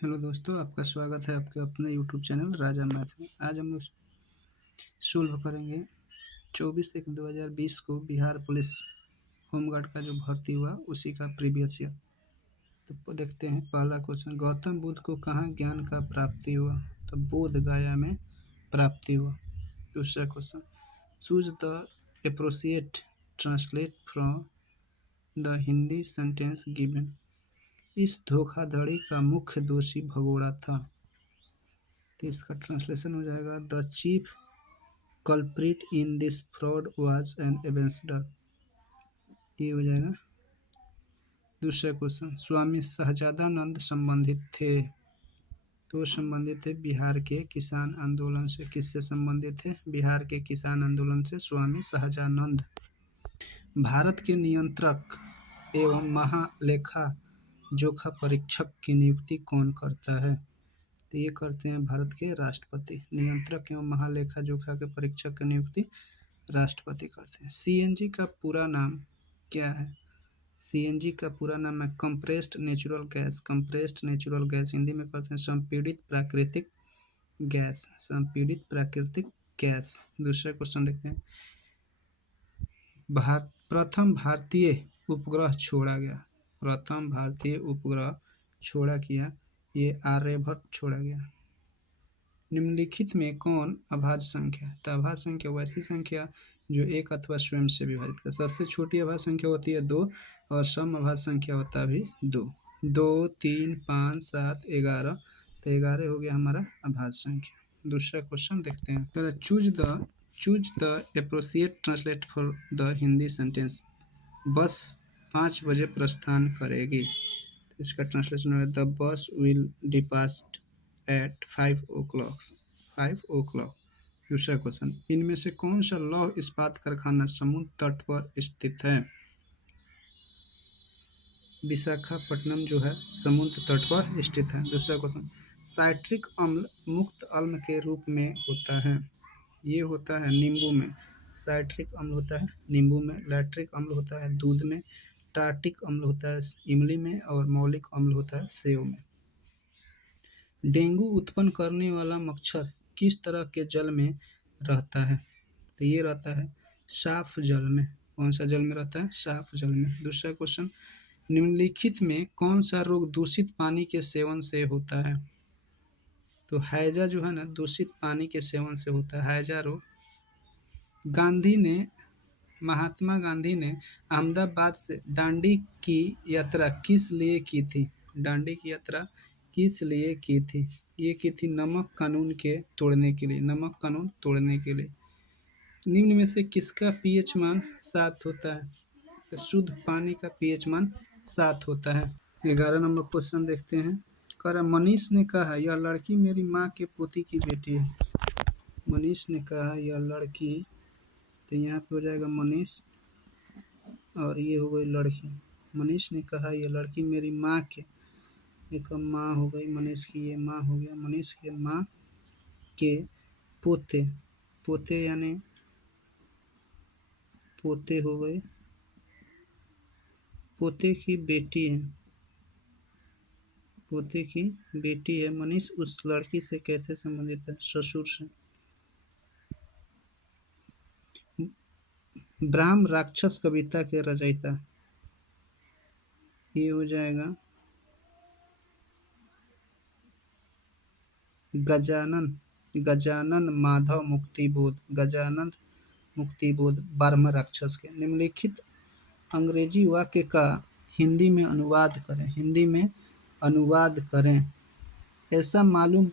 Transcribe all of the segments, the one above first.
Hello दोस्तों, आपका स्वागत है आपके अपने यूट्यूब चैनल राजा मैथ में। आज हम लोग सोल्व करेंगे 24/1/2020 को बिहार पुलिस होमगार्ड का जो भर्ती हुआ उसी का प्रीवियस ईयर। तो देखते हैं पहला क्वेश्चन, गौतम बुद्ध को कहाँ ज्ञान का प्राप्ति हुआ? तो बोध गया में प्राप्ति हुआ। दूसरा question, choose the appropriate translate from the Hindi sentence given. इस धोखाधड़ी का मुख्य दोषी भगोड़ा था। तो इसका ट्रांसलेशन हो जाएगा, the chief culprit in this fraud was an ambassador. ये हो जाएगा। दूसरा क्वेश्चन, स्वामी सहजादानंद संबंधित थे? तो संबंधित थे बिहार के किसान आंदोलन से। किससे संबंधित थे? बिहार के किसान आंदोलन से स्वामी सहजानंद। भारत के नियंत्रक एवं महालेखा जोखा परीक्षक की नियुक्ति कौन करता है? तो ये करते हैं भारत के राष्ट्रपति। नियंत्रक एवं महालेखा जोखा के परीक्षक की नियुक्ति राष्ट्रपति करते हैं। सीएनजी का पूरा नाम क्या है? सीएनजी का पूरा नाम है compressed natural gas. Compressed natural gas Hindi में करते हैं संपीड़ित प्राकृतिक गैस। संपीड़ित प्राकृतिक गैस। दूसरा क्वेश्चन देखते हैं, प्रथम भारतीय उपग्रह छोड़ा गया। प्रथम भारतीय उपग्रह छोड़ा किया, ये आर्यभट्ट छोड़ा गया। निम्नलिखित में कौन अभाज्य संख्या? तो अभाज्य संख्या वैसी संख्या जो एक अथवा स्वयं से विभाजित है। सबसे छोटी अभाज्य संख्या होती है 2 और सम अभाज्य संख्या होता भी 2। 2, 3, 5, 7, 11। तो 11 हो गया हमारा अभाज्य संख्या। दूसरा क्वेश्चन देखते हैं, तो choose the appropriate translate for the Hindi sentence. बस 5 बजे प्रस्थान करेगी। तो इसका ट्रांसलेशन है, the bus will depart eight 5 o'clock। 5 o'clock। दूसरा क्वेश्चन, इनमें से कौन सा लौह इस्पात कारखाना समुद्र तट पर स्थित है? विशाखापट्टनम जो है समुद्र तट पर स्थित है। दूसरा क्वेश्चन, साइट्रिक अम्ल मुक्त अम्ल के रूप में होता है। ये होता है नींबू में। साइट्रिक अम्ल होता है नींबू में, लैक्टिक अम्ल होता है दूध में, टार्टिक अम्ल होता है इमली में और मौलिक अम्ल होता है सेव में। डेंगू उत्पन्न करने वाला मच्छर किस तरह के जल में रहता है? तो ये रहता है साफ जल में। कौन सा जल में रहता है? साफ जल में। दूसरा क्वेश्चन, निम्नलिखित में कौन सा रोग दूषित पानी के सेवन से होता है? तो हैजा जो है ना दूषित पानी के सेवन से होता है, हैजा रोग। महात्मा गांधी ने अहमदाबाद से दांडी की यात्रा किस लिए की थी? दांडी की यात्रा किस लिए की थी? ये की थी नमक कानून के तोड़ने के लिए। नमक कानून तोड़ने के लिए। निम्न में से किसका पीएच मान 7 होता है? तो शुद्ध पानी का पीएच मान 7 होता है। 11 नंबर क्वेश्चन देखते हैं, कह रहा मनीष ने कहा यह लड़की मेरी माँ के पोती की बेटी है। मनीष ने कहा यह लड़की, तो यहाँ पे हो जाएगा मनीष और ये हो गई लड़की। मनीष ने कहा यह लड़की मेरी माँ के, एक माँ हो गई मनीष की, ये माँ हो गया। मनीष के माँ के पोते, पोते यानी पोते हो गए, पोते की बेटी है। पोते की बेटी है। मनीष उस लड़की से कैसे संबंधित है? ससुर से। ब्राह्म राक्षस कविता के रचयिता, ये हो जाएगा गजानन माधव मुक्तिबोध। गजानन मुक्तिबोध ब्राह्म राक्षस के। निम्नलिखित अंग्रेजी वाक्य का हिंदी में अनुवाद करें। हिंदी में अनुवाद करें। ऐसा मालूम,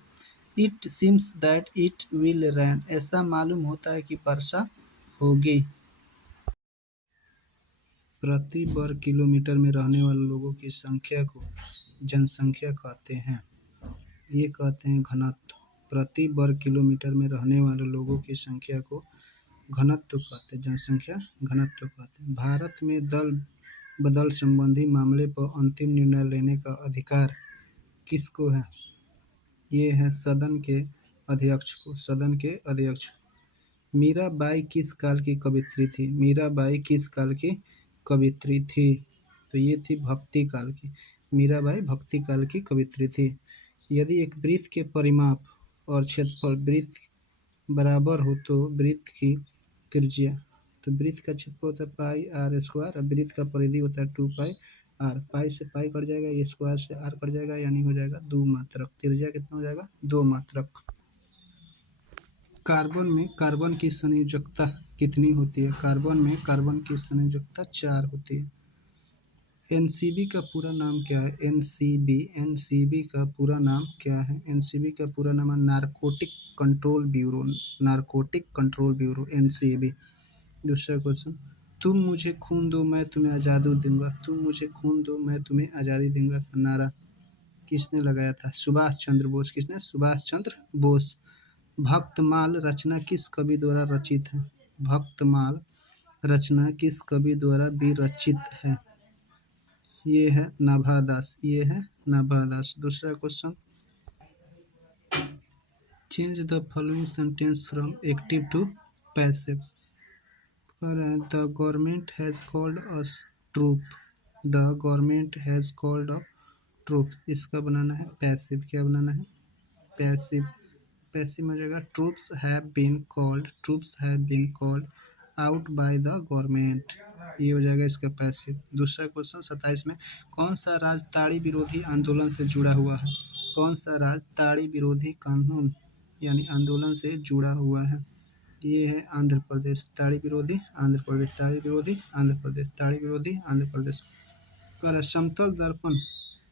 it seems that it will rain. ऐसा मालूम होता है कि वर्षा होगी। प्रति वर्ग किलोमीटर में रहने वाले लोगों की संख्या को जनसंख्या कहते हैं। ये कहते हैं घनत्व। प्रति वर्ग किलोमीटर में रहने वाले लोगों की संख्या को घनत्व कहते हैं, जनसंख्या घनत्व कहते हैं। भारत में दल बदल संबंधी मामले पर अंतिम निर्णय लेने का अधिकार किसको है? ये है सदन के अध्यक्ष को। सदन के अध्यक्ष। मीराबाई किस काल की कवियत्री थी? मीराबाई किस काल की कवियत्री थी? तो ये थी भक्ति काल की। मीराबाई भक्ति काल की कवियत्री थी। यदि एक वृत्त के परिमाप और क्षेत्रफल वृत्त बराबर हो तो वृत्त की त्रिज्या, तो वृत्त का क्षेत्रफल होता है पाई आर स्क्वायर और वृत्त का परिधि होता है 2 पाई आर। पाई से पाई कट जाएगा, ये स्क्वायर से आर कट जाएगा, यानी हो जाएगा 2 मात्रक। त्रिज्या कितना हो जाएगा? 2 मात्रक। कार्बन में कार्बन की संयोजकता कितनी होती है? कार्बन में कार्बन की संयोजकता 4 होती है। एनसीबी का पूरा नाम क्या है? एनसीबी का पूरा नाम क्या है? एनसीबी का पूरा नाम है narcotic control bureau. Narcotic control bureau, NCB. दूसरा क्वेश्चन, तुम मुझे खून दो मैं तुम्हें आज़ादी दूंगा। तुम मुझे खून दो मैं तुम्हें आज़ादी दूंगा का नारा किसने लगाया था? सुभाष चंद्र बोस। किसने? सुभाष चंद्र बोस। भक्तमाल रचना किस कवि द्वारा रचित है? भक्तमाल रचना किस कवि द्वारा विरचित है? ये है नाभादास। ये है नाभादास। दूसरा question, change the following sentence from active to passive. The government has called us troop. The government has called a troop, इसका बनाना है पैसिव। क्या बनाना है? पैसिव। पैसिव में हो जाएगा troops have been called out by the government. ये हो जाएगा इसका पैसिव। दूसरा क्वेश्चन 27 में, कौन सा राज्य ताड़ी विरोधी आंदोलन से जुड़ा हुआ है? कौन सा राज्य ताड़ी विरोधी कानून यानी आंदोलन से जुड़ा हुआ है? ये है आंध्र प्रदेश। ताड़ी विरोधी आंध्र प्रदेश, ताड़ी विरोधी आंध्र प्रदेश, ताड़ी विरोधी आंध्र प्रदेश। समतल दर्पण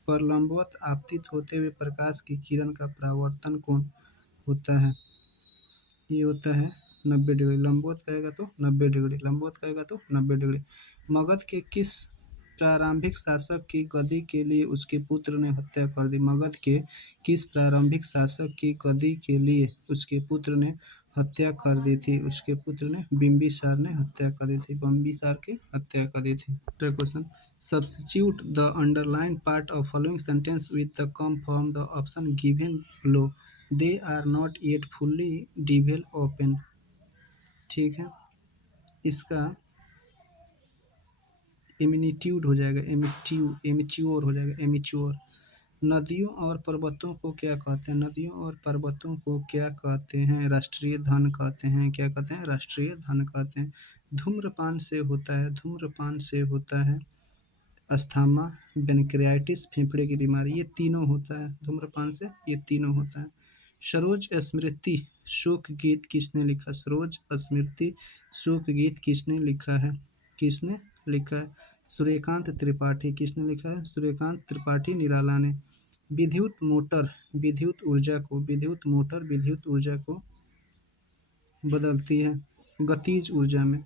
पर लंबवत आपतित होते हुए प्रकाश की किरण का परावर्तन कोण होता है? ये होता है 90 डिग्री। लंबवत कहेगा तो 90 डिग्री, लंबवत कहेगा तो 90 डिग्री। मगध के किस प्रारंभिक शासक की गद्दी के लिए उसके पुत्र ने हत्या कर दी? मगध के किस प्रारंभिक शासक की गद्दी के लिए उसके पुत्र ने हत्या कर दी थी? उसके पुत्र ने बिंबिसार ने हत्या कर दी थी। बिंबिसार की हत्या कर दी थी। Question, substitute the underline part of following sentence with the come from the option given below. They are not yet fully develop open. ठीक है, इसका एमिनिट्यूड हो जाएगा एमिच्योर हो जाएगा, एमिच्योर। नदियों और पर्वतों को क्या कहते हैं? नदियों और पर्वतों को क्या कहते हैं? राष्ट्रीय धन कहते हैं। क्या कहते हैं? राष्ट्रीय धन कहते हैं। धूम्रपान से होता है अस्थमा, पेनक्रियाटिस, फेफड़े की बीमारी। ये तीनों होता है धूम्रपान से, ये तीनों होता है। सरोज स्मृति शोक गीत किसने लिखा? सरोज स्मृति शोक गीत किसने लिखा है? किसने लिखा है? सूर्यकांत त्रिपाठी। किसने लिखा है? सूर्यकांत त्रिपाठी निराला ने। विद्युत मोटर विद्युत ऊर्जा को बदलती है गतिज ऊर्जा में।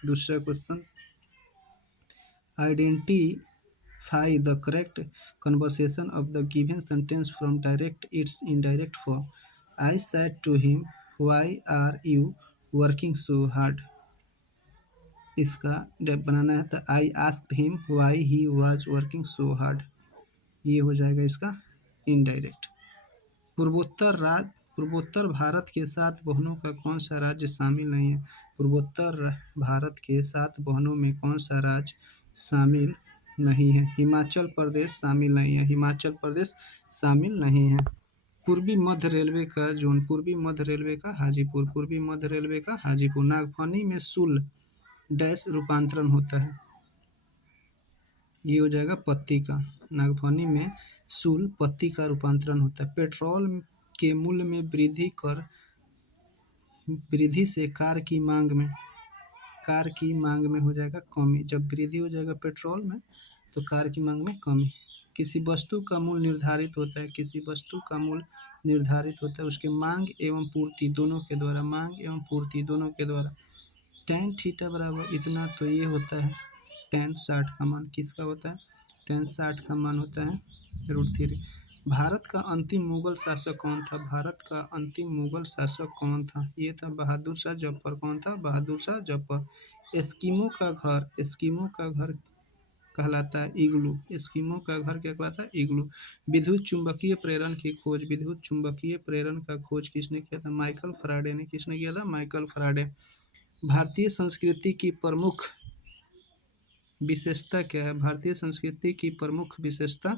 दूसरा question, identify the correct conversation of the given sentence from direct its indirect form. I said to him why are you working so hard. इसका बनाना है तो I asked him why he was working so hard. ये हो जाएगा इसका indirect. पूर्वोत्तर भारत के 7 बहनों का कौन सा राज्य शामिल नहीं है? पूर्वोत्तर भारत के 7 बहनों में कौन सा राज्य शामिल नहीं है? हिमाचल प्रदेश शामिल नहीं है। हिमाचल प्रदेश शामिल नहीं है। पूर्वी मध्य रेलवे का जोन, पूर्वी मध्य रेलवे का हाजीपुर, पूर्वी मध्य रेलवे का हाजीपुर। नागफनी में शुल डैश रूपांतरण होता है? ये हो जाएगा पत्ती का। नागफनी में शुल पत्ती का रूपांतरण होता है। पेट्रोल के मूल्य में वृद्धि से कार की मांग में हो जाएगा कमी। जब वृद्धि हो जाएगा पेट्रोल में तो कार की मांग में कमी। किसी वस्तु का मूल्य निर्धारित होता है उसके मांग एवं पूर्ति दोनों के द्वारा। tan थीटा बराबर इतना, तो ये होता है tan 60 का मान। किसका होता है? tan 60 का मान होता है √3। भारत का अंतिम मुगल शासक कौन था? ये था बहादुर शाह जफर। कौन था? बहादुर शाह जफर। एस्किमो का घर कहलाता है इग्लू। एस्किमो का घर क्या कहलाता है? इग्लू। विद्युत चुंबकीय प्रेरण का खोज किसने किया था? माइकल फैराडे ने। किसने किया था? Michael Faraday. भारतीय संस्कृति की प्रमुख विशेषता क्या है? भारतीय संस्कृति की प्रमुख विशेषता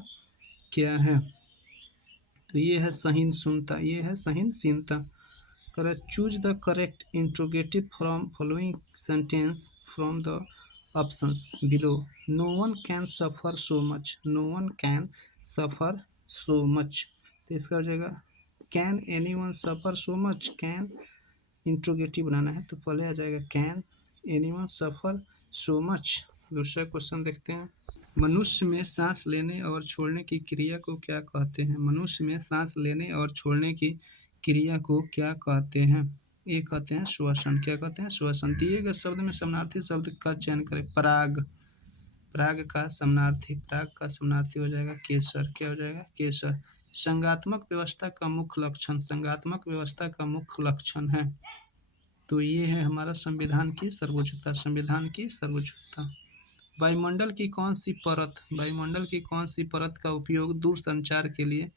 क्या है? तो ये है सहिष्णुता, ये है सहिष्णुता। Correct, choose the correct interrogative from following sentence from the options below. No one can suffer so much, no one can suffer so much. तो इसका हो जाएगा can any one suffer so much. Can interrogative बनाना है तो पहले आ जाएगा can any one suffer so much. दूसरा क्वेश्चन देखते हैं। मनुष्य में सांस लेने और छोड़ने की क्रिया को क्या कहते हैं? मनुष्य में सांस लेने और छोड़ने की क्रिया को क्या कहते हैं? ये कहते हैं श्वसन। क्या कहते हैं? श्वसन। दिए गए शब्द में समानार्थी शब्द का चयन करें। पराग, पराग का समानार्थी, पराग का समानार्थी हो जाएगा केसर। क्या हो जाएगा? केसर। संघात्मक व्यवस्था का मुख्य लक्षण, संघात्मक व्यवस्था का मुख्य लक्षण है तो ये है हमारा संविधान की सर्वोच्चता, संविधान की सर्वोच्चता। वायुमंडल की कौन सी परत, वायुमंडल की कौन सी परत का उपयोग दूरसंचार के लिए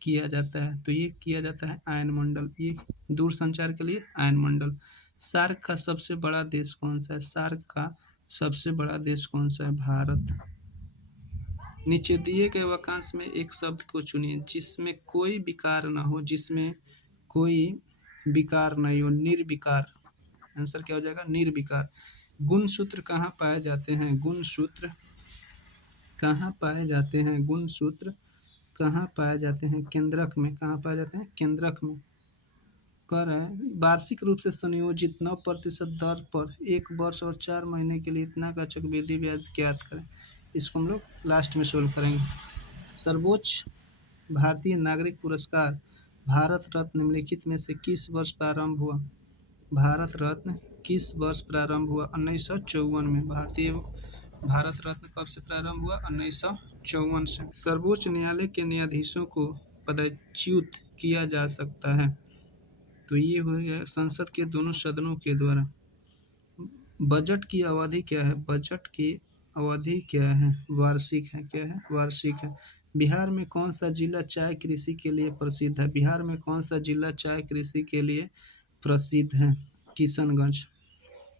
किया जाता है? तो ये किया जाता है आयनमंडल, ये दूरसंचार के लिए आयनमंडल। सार्क का सबसे बड़ा देश कौन सा है? सार्क का सबसे बड़ा देश कौन सा है? भारत। नीचे दिए गए वाक्यांश में एक शब्द को चुनिए जिसमें कोई विकार न हो, जिसमें कोई विकार नहीं हो, निर्विकार। आंसर क्या हो जाएगा? निर्विकार। गुणसूत्र कहाँ पाए जाते हैं? गुणसूत्र कहाँ पाए जाते हैं? गुणसूत्र कहाँ पाए जाते हैं? केंद्रक में। कहाँ पाए जाते हैं? केंद्रक में। कह रहे हैं वार्षिक रूप से संयोजित 9% दर पर 1 वर्ष और 4 महीने के लिए इतना का चक्रवृद्धि ब्याज ज्ञात करें। इसको हम लोग लास्ट में सोल्व करेंगे। सर्वोच्च भारतीय नागरिक पुरस्कार भारत रत्न निम्नलिखित में से किस वर्ष प्रारंभ हुआ? भारत रत्न किस वर्ष प्रारंभ हुआ? 1954 में। भारत रत्न कब से प्रारंभ हुआ? 1954 से। सर्वोच्च न्यायालय के न्यायाधीशों को पदच्युत किया जा सकता है तो ये हो गया संसद के दोनों सदनों के द्वारा। बजट की अवधि क्या है? बजट की अवधि क्या है? वार्षिक है। क्या है? वार्षिक है। बिहार में कौन सा जिला चाय कृषि के लिए प्रसिद्ध है? बिहार में कौन सा जिला चाय कृषि के लिए प्रसिद्ध है? किशनगंज।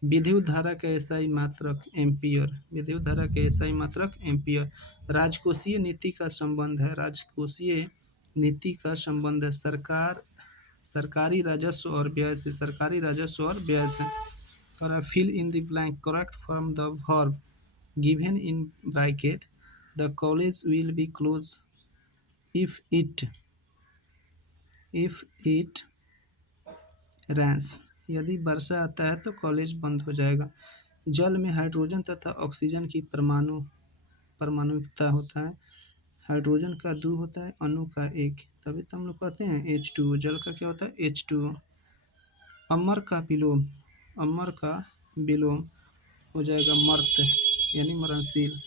विद्युत धारा का एसआई मात्रक एम्पियर, विद्युत धारा के एसआई मात्रक एम्पियर। राजकोषीय नीति का संबंध है, राजकोषीय नीति का संबंध है सरकार, सरकारी राजस्व और व्यय से, सरकारी राजस्व और व्यय से। और fill in the blank correct from the verb given in bracket the college will be close if it rains. यदि वर्षा आता है तो कॉलेज बंद हो जाएगा। जल में हाइड्रोजन तथा ऑक्सीजन की परमाणुकता होता है। हाइड्रोजन का 2 होता है, अणु का 1, तभी तो हम लोग कहते हैं H2O। जल का क्या होता है? H2O। अमर का विलोम, अमर का विलोम हो जाएगा मर्त, यानी मरणशील।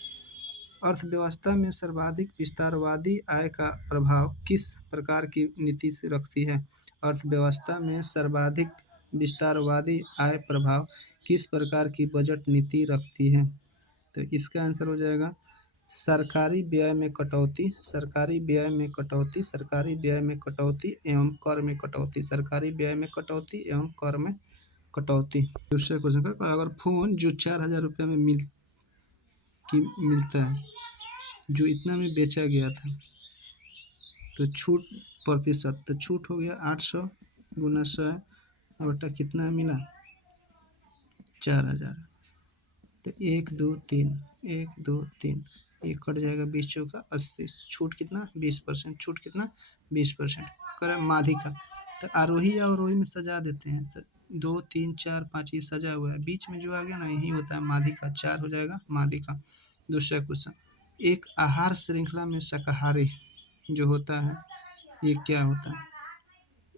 अर्थव्यवस्था में सर्वाधिक विस्तारवादी आय का प्रभाव किस प्रकार की नीति से रखती है? अर्थव्यवस्था में सर्वाधिक विस्तारवादी आय प्रभाव किस प्रकार की बजट नीति रखती है? तो इसका आंसर हो जाएगा सरकारी व्यय में कटौती, सरकारी व्यय में कटौती, सरकारी व्यय में कटौती एवं कर में कटौती, सरकारी व्यय में कटौती एवं कर में कटौती। दूसरे क्वेश्चन का, अगर फोन जो 4,000 रुपये में मिलता है, जो इतना में बेचा गया था, तो छूट प्रतिशत, तो छूट हो गया 800 गुना 100 बटा कितना मिला? 4,000। तो 1 2 3, 1 2 3, ये कट जाएगा 20 चौका 80, छूट कितना? 20%। छूट कितना? 20%। करें माधिका, तो आरोही या अवरोही में सजा देते हैं, तो 2 3 4 5 ये सजा हुआ है, बीच में जो आ गया ना यही होता है माधिका, 4 हो जाएगा माधिका। दूसरा क्वेश्चन, एक आहार श्रृंखला में शाकाहारी जो होता है ये क्या होता है?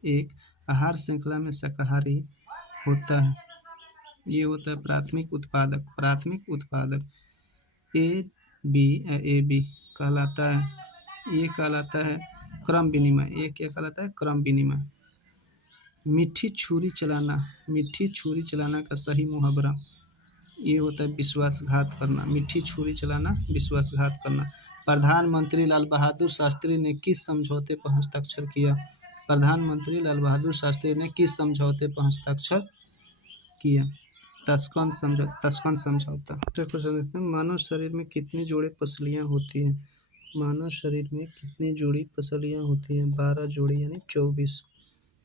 एक आहार श्रृंखला में शाकाहारी होता है, ये होता है प्राथमिक उत्पादक, प्राथमिक उत्पादक। ए बी कहलाता है, ये कहलाता है क्रम विनिमय, ये क्या कहलाता है? क्रम विनिमय। मीठी छुरी चलाना, मीठी छुरी चलाना का सही मुहावरा, ये होता है विश्वासघात करना, मीठी छुरी चलाना, विश्वासघात करना। प्रधानमंत्री लाल बहादुर शास्त्री ने किस समझौते पर हस्ताक्षर किया? प्रधानमंत्री लाल बहादुर शास्त्री ने किस समझौते पर हस्ताक्षर किया? तस्कंद समझौता। मानव शरीर में कितने जोड़े पसलियाँ होती हैं? मानव शरीर में कितनी जोड़ी पसलियाँ होती हैं? 12 जोड़ी यानी 24।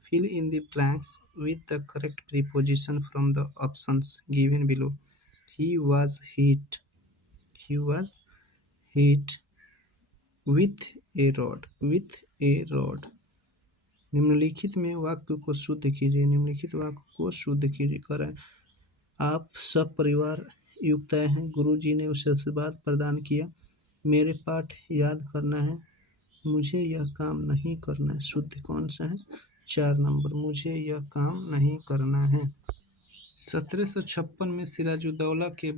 Fill in the blanks with the correct preposition from the options given below. He was hit. He was hit with a rod. With a rod. निम्नलिखित में वाक्य को शुद्ध कीजिए। निम्नलिखित वाक्य को शुद्ध कीजिए। कर आप सब परिवार युक्त आए हैं। गुरुजी ने उसे आशीर्वाद प्रदान किया। मेरे पाठ याद करना है। मुझे यह काम नहीं करना है। शुद्ध कौन सा है? 4 नंबर। मुझे यह काम नहीं करना है। 1756 में सिराजुद्दौला के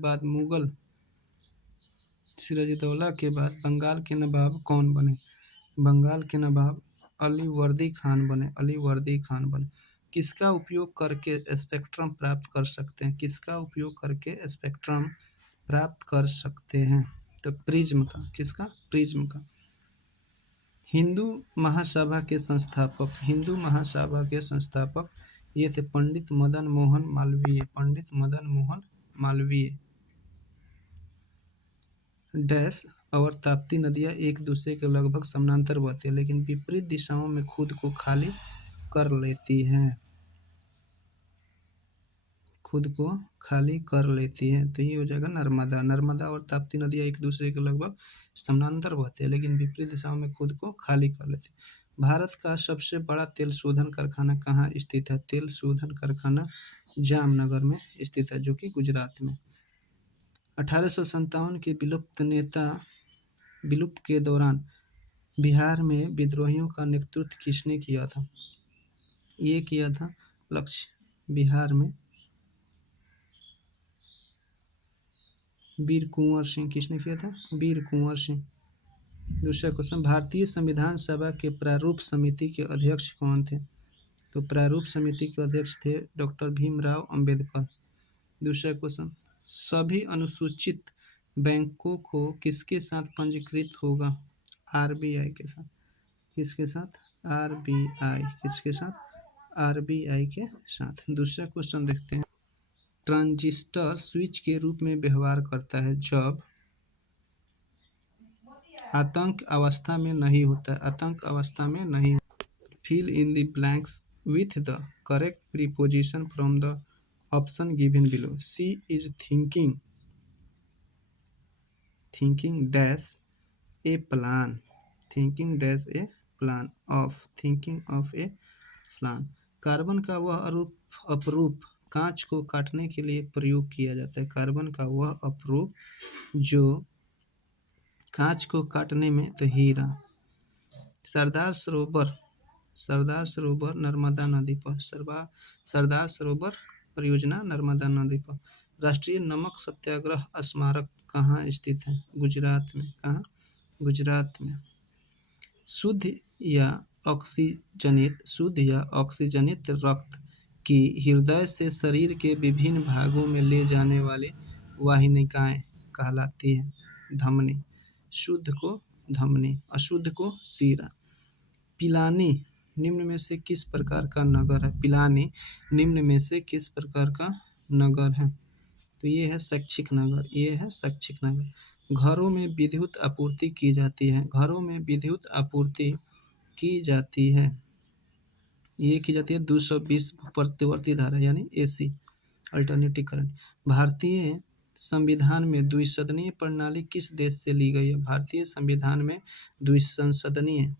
बाद बंगाल के नवाब कौन बने? बंगाल के नवाब अली वर्दी खान बने। किसका उपयोग करके स्पेक्ट्रम प्राप्त कर सकते हैं? किसका उपयोग करके स्पेक्ट्रम प्राप्त कर सकते हैं? तो प्रिज्म का। किसका? प्रिज्म का। हिंदू महासभा के संस्थापक ये थे पंडित मदन मोहन मालवीय। डैश और ताप्ती नदियाँ एक दूसरे के लगभग समानांतर बहती है, लेकिन विपरीत दिशाओं में खुद को खाली कर लेती हैं। तो ये हो जाएगा नर्मदा और ताप्ती नदियाँ एक दूसरे के लगभग समानांतर बहती है, लेकिन विपरीत दिशाओं में खुद को खाली कर लेती है। भारत का सबसे बड़ा तेल शोधन कारखाना कहाँ स्थित है? तेल शोधन कारखाना जामनगर में स्थित है, जो कि गुजरात में। 1857 के विलुप्त के दौरान बिहार में विद्रोहियों का नेतृत्व किसने किया था? ये किया था लक्ष्य बिहार में वीर कुंवर सिंह। किसने किया था? वीर कुंवर सिंह। दूसरा क्वेश्चन, भारतीय संविधान सभा के प्रारूप समिति के अध्यक्ष कौन थे? तो प्रारूप समिति के अध्यक्ष थे डॉक्टर भीमराव अंबेडकर। दूसरा क्वेश्चन, सभी अनुसूचित बैंकों को किसके साथ पंजीकृत होगा? आरबीआई के साथ। किसके साथ? आरबीआई। किसके साथ? आरबीआई के साथ। दूसरा क्वेश्चन देखते हैं, ट्रांजिस्टर स्विच के रूप में व्यवहार करता है जब आतंक अवस्था में नहीं होता है। Fill in the blanks with the correct preposition from the option given below. She is thinking dash a plan of a plan. Carbon का वह अपरूप कांच को काटने के लिए प्रयोग किया जाता है। कार्बन का वह अपरूप जो कांच को काटने में, तो हीरा। सरदार सरोवर नर्मदा नदी पर। सरदार सरोवर परियोजना नर्मदा नदी पर। राष्ट्रीय नमक सत्याग्रह स्मारक कहाँ स्थित है? गुजरात में। कहाँ? गुजरात में। शुद्ध या ऑक्सीजनित रक्त की हृदय से शरीर के विभिन्न भागों में ले जाने वाली वाहिनिकाएं कहलाती हैं धमनी। शुद्ध को धमनी, अशुद्ध को सीरा। पिलानी निम्न में से किस प्रकार का नगर है? पिलानी निम्न में से किस प्रकार का नगर है? तो ये है शैक्षिक नगर। घरों में विद्युत आपूर्ति की जाती है। ये की जाती है 220 प्रतिवर्ती धारा यानी एसी, अल्टरनेटिव करंट। भारतीय संविधान में द्विसदनीय प्रणाली किस देश से ली गई है? भारतीय संविधान में द्विसंसदनीय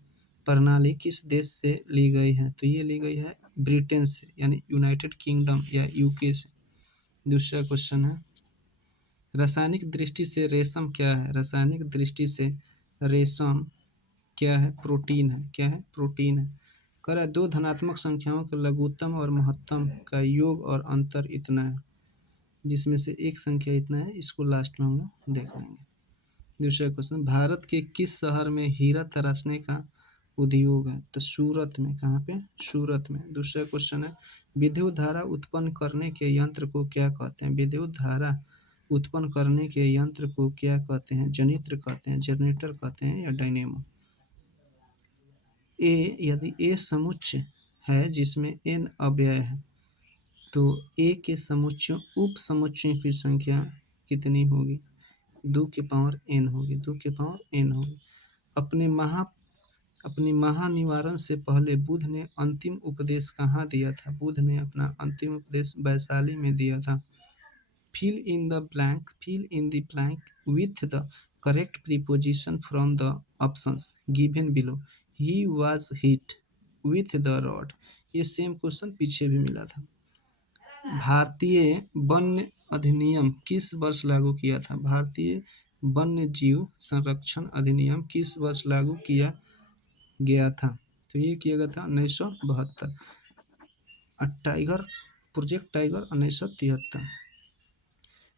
प्रणाली किस देश से ली गई है? तो ये ली गई है ब्रिटेन से, यानी यूनाइटेड किंगडम या यूके से। दूसरा क्वेश्चन है, रासायनिक दृष्टि से रेशम क्या है? रासायनिक दृष्टि से रेशम क्या है? प्रोटीन है। कह दो धनात्मक संख्याओं के लघुत्तम और महत्तम का योग और अंतर इतना है, जिसमें से एक संख्या इतना है, इसको लास्ट में हम लोग देख लेंगे। दूसरा क्वेश्चन, भारत के किस शहर में हीरा तराशने का उद्योग है? तो सूरत में। कहाँ पे? सूरत में। दूसरा क्वेश्चन है, विद्युत धारा उत्पन्न करने के यंत्र को क्या कहते हैं? विद्युत धारा उत्पन्न करने के यंत्र को क्या कहते हैं? जनित्र कहते हैं, जनरेटर कहते हैं या डायनेमो। यदि ए समुच्चय है जिसमें n अव्यय है, तो ए के समुच्चयों उप समुच्चयों की संख्या कितनी होगी? 2 की पावर n होगी। अपने महानिवारण से पहले बुद्ध ने अंतिम उपदेश कहाँ दिया था? बुद्ध ने अपना अंतिम उपदेश वैशाली में दिया था। Fill in the blank with the correct preposition from the options given below. He was hit with the rod. ये सेम क्वेश्चन पीछे भी मिला था। भारतीय वन्य अधिनियम किस वर्ष लागू किया था? भारतीय वन्य जीव संरक्षण अधिनियम किस वर्ष लागू किया गया था? तो ये किया गया था 1972। Project tiger 1973।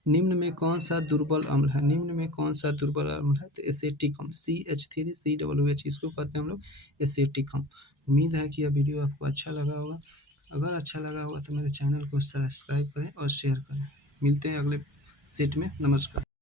निम्न में कौन सा दुर्बल अम्ल है? निम्न में कौन सा दुर्बल अम्ल है? तो एसेटिक अम्ल CH3COOH, इसको कहते हैं हम लोग एसेटिक अम्ल। उम्मीद है कि यह वीडियो आपको अच्छा लगा होगा। अगर अच्छा लगा होगा तो मेरे चैनल को सब्सक्राइब करें और शेयर करें। मिलते हैं अगले सेट में। नमस्कार।